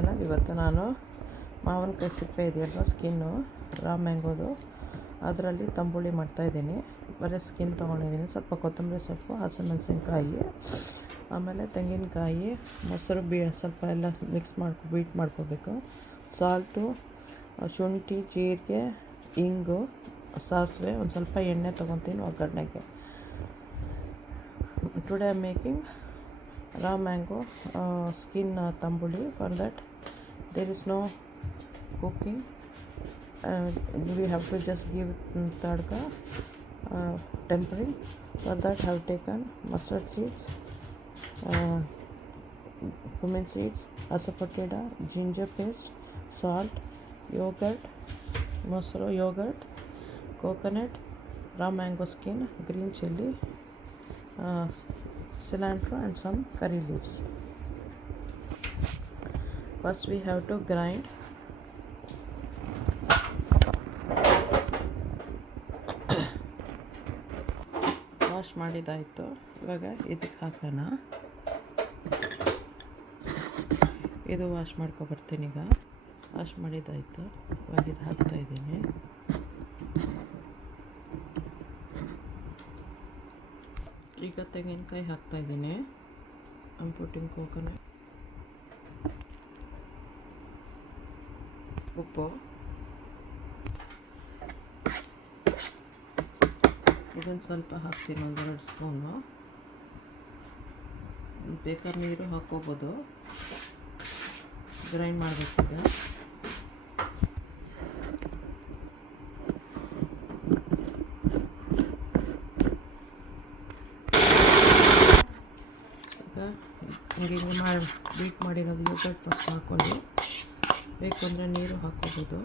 Channel. ಇವತ್ತು ನಾನು ಮಾವಿನಕಾಯಿ ಸಿಪ್ಪೆ ಇದೆಯಲ್ವ, ಸ್ಕಿನ್ನು ರಾ ಮ್ಯಾಂಗೋದು, ಅದರಲ್ಲಿ ತಂಬುಳಿ ಮಾಡ್ತಾಯಿದ್ದೀನಿ. ಬರೀ ಸ್ಕಿನ್ ತೊಗೊಂಡಿದ್ದೀನಿ. ಸ್ವಲ್ಪ ಕೊತ್ತಂಬರಿ ಸೊಪ್ಪು, ಹಸಿಮೆಣಸಿನ್ಕಾಯಿ, ಆಮೇಲೆ ತೆಂಗಿನಕಾಯಿ, ಮೊಸರು ಸ್ವಲ್ಪ ಎಲ್ಲ ಮಿಕ್ಸ್ ಬೀಟ್ ಮಾಡ್ಕೋಬೇಕು. ಸಾಲ್ಟು, ಶುಂಠಿ, ಜೀರಿಗೆ, ಇಂಗು, ಸಾಸಿವೆ, ಒಂದು ಸ್ವಲ್ಪ ಎಣ್ಣೆ ತೊಗೊತೀನಿ ಒಗ್ಗರಣೆಗೆ. Today I am making raw mango skin tambuli. For that there is no cooking, we have to just give tadka, tempering. For that I have taken mustard seeds, cumin seeds, asafoetida, ginger paste, salt, yogurt, mossoro yogurt, coconut, raw mango skin, green chilli, cilantro and some curry leaves. First we have to grind. Wash ಮಾಡಿದಾಯಿತು. ಇವಾಗ ಇದಕ್ಕೆ ಹಾಕೋಣ. ಇದು wash ಮಾಡ್ಕೊಬರ್ತೀನಿ. ಈಗ wash ಮಾಡಿದಾಯಿತು. ಇವಾಗ ಇದು ಹಾಕ್ತಾಯಿದ್ದೀನಿ. ಈಗ ತೆಂಗಿನಕಾಯಿ ಹಾಕ್ತಾಯಿದ್ದೀನಿ. ಐಮ್ ಪುಟ್ಟಿಂಗ್ ಕೋಕೋನಟ್, ಉಪ್ಪು, ಇದನ್ನು ಸ್ವಲ್ಪ ಹಾಕ್ತೀನಿ, 1-2 ಸ್ಪೂನು. ಬೇಕಾದ್ರೆ ನೀರು ಹಾಕ್ಕೋಬೋದು. ಗ್ರೈಂಡ್ ಮಾಡಬೇಕೀಗ. ಹಿಂಗೆ ಬೀಟ್ ಮಾಡಿರೋದು ಯೋಗರ್ಟ್ ಫಸ್ಟ್ ಹಾಕ್ಕೊಂಡು, ಬೇಕು ಅಂದರೆ ನೀರು ಹಾಕ್ಕೋಬೋದು.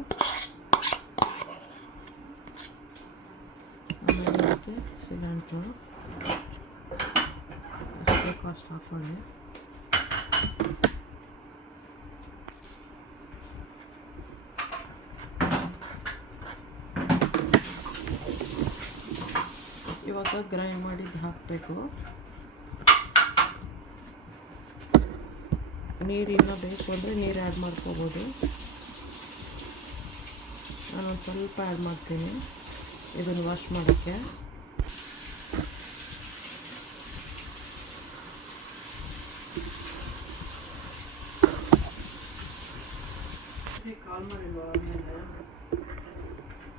ಆಮೇಲೆ ಇದಕ್ಕೆ ಸಿಲಾಂಟ್ರೋ ಎಷ್ಟು ಬೇಕು ಅಷ್ಟು ಹಾಕ್ಕೊಳ್ಳಿ. ಇವಾಗ ಗ್ರೈಂಡ್ ಮಾಡಿದ್ದು ಹಾಕಬೇಕು. ನೀರು ಇನ್ನೂ ಬೇಕು ಅಂದರೆ ನೀರು ಆ್ಯಡ್ ಮಾಡ್ಕೋಬೋದು. ನಾನೊಂದು ಸ್ವಲ್ಪ ಆ್ಯಡ್ ಮಾಡ್ತೀನಿ ಇದನ್ನು ವಾಶ್ ಮಾಡೋಕ್ಕೆ.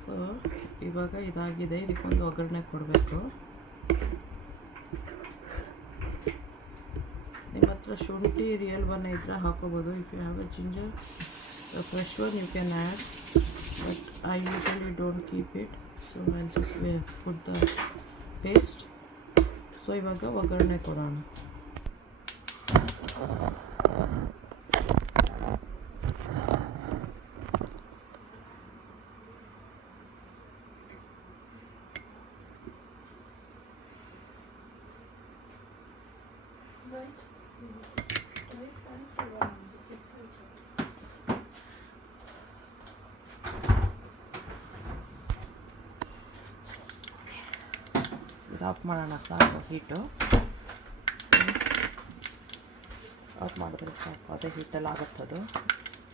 ಸೊ ಇವಾಗ ಇದಾಗಿದೆ. ಇದಕ್ಕೊಂದು ಒಗ್ಗರಣೆ ಕೊಡಬೇಕು. ನಿಮ್ಮ ಹತ್ರ ಶುಂಠಿ ರಿಯಲ್ ಒನ್ ಇದ್ದರೆ ಹಾಕೋಬೋದು. If you have a ginger fresh one you can add, but I usually don't keep it, so I just put the paste. So ಇವಾಗ ಒಗ್ಗರಣೆ ಕೊಡೋಣ. ಆಫ್ ಮಾಡೋಣ. ಸಾಕು, ಹೀಟು ಆಫ್ ಮಾಡಿದ್ರೆ ಸಾಕು. ಅದೇ ಹೀಟಲ್ಲಿ ಆಗುತ್ತದು.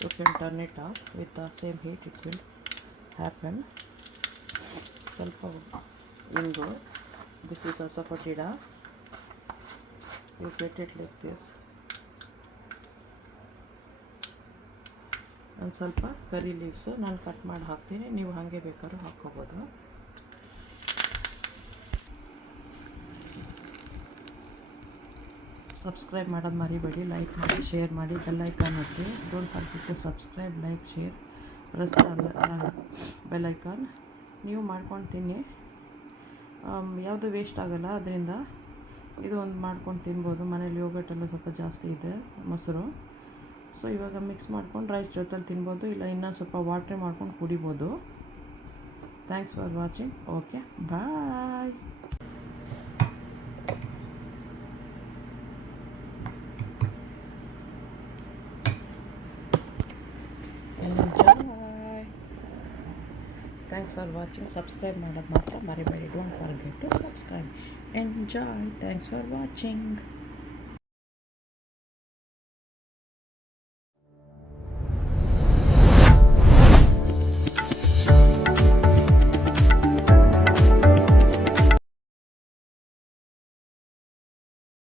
You can turn it off with the same heat, it will happen. ಸ್ವಲ್ಪ ಇಂಗು, this is asafoetida, you get it like this. ಒಂದು ಸ್ವಲ್ಪ ಕರಿ ಲೀವ್ಸು ನಾನು ಕಟ್ ಮಾಡಿ ಹಾಕ್ತೀನಿ. ನೀವು ಹಾಗೆ ಬೇಕಾದ್ರೂ ಹಾಕ್ಕೋಬೋದು. ಸಬ್ಸ್ಕ್ರೈಬ್ ಮಾಡೋದು ಮರಿಬೇಡಿ. ಲೈಕ್ ಮಾಡಿ, ಶೇರ್ ಮಾಡಿ, ಬೆಲ್ ಐಕಾನ್ ಒತ್ತಿ. Don't forget to subscribe, like, share, press bell icon. ನೀವು ಮಾಡ್ಕೊಂಡು ತಿನ್ನಿ. ಯಾವುದು ವೇಸ್ಟ್ ಆಗೋಲ್ಲ ಅದರಿಂದ. ಇದು ಒಂದು ಮಾಡ್ಕೊಂಡು ತಿನ್ಬೋದು. ಮನೇಲಿ ಯೋಗರ್ಟೆಲ್ಲ ಸ್ವಲ್ಪ ಜಾಸ್ತಿ ಇದೆ, ಮೊಸರು. ಸೊ ಇವಾಗ ಮಿಕ್ಸ್ ಮಾಡ್ಕೊಂಡು ರೈಸ್ ಜೊತೆಲಿ ತಿನ್ಬೋದು, ಇಲ್ಲ ಇನ್ನೊಂದು ಸ್ವಲ್ಪ ವಾಟ್ರ್ ಮಾಡ್ಕೊಂಡು ಕುಡಿಬೋದು. Thanks for watching. Okay, bye. Thanks for watching. Subscribe ಮಾಡೋದು ಮಾತ್ರ ಮರಿಬೇಡಿ. Don't forget to subscribe. Enjoy. Thanks for watching.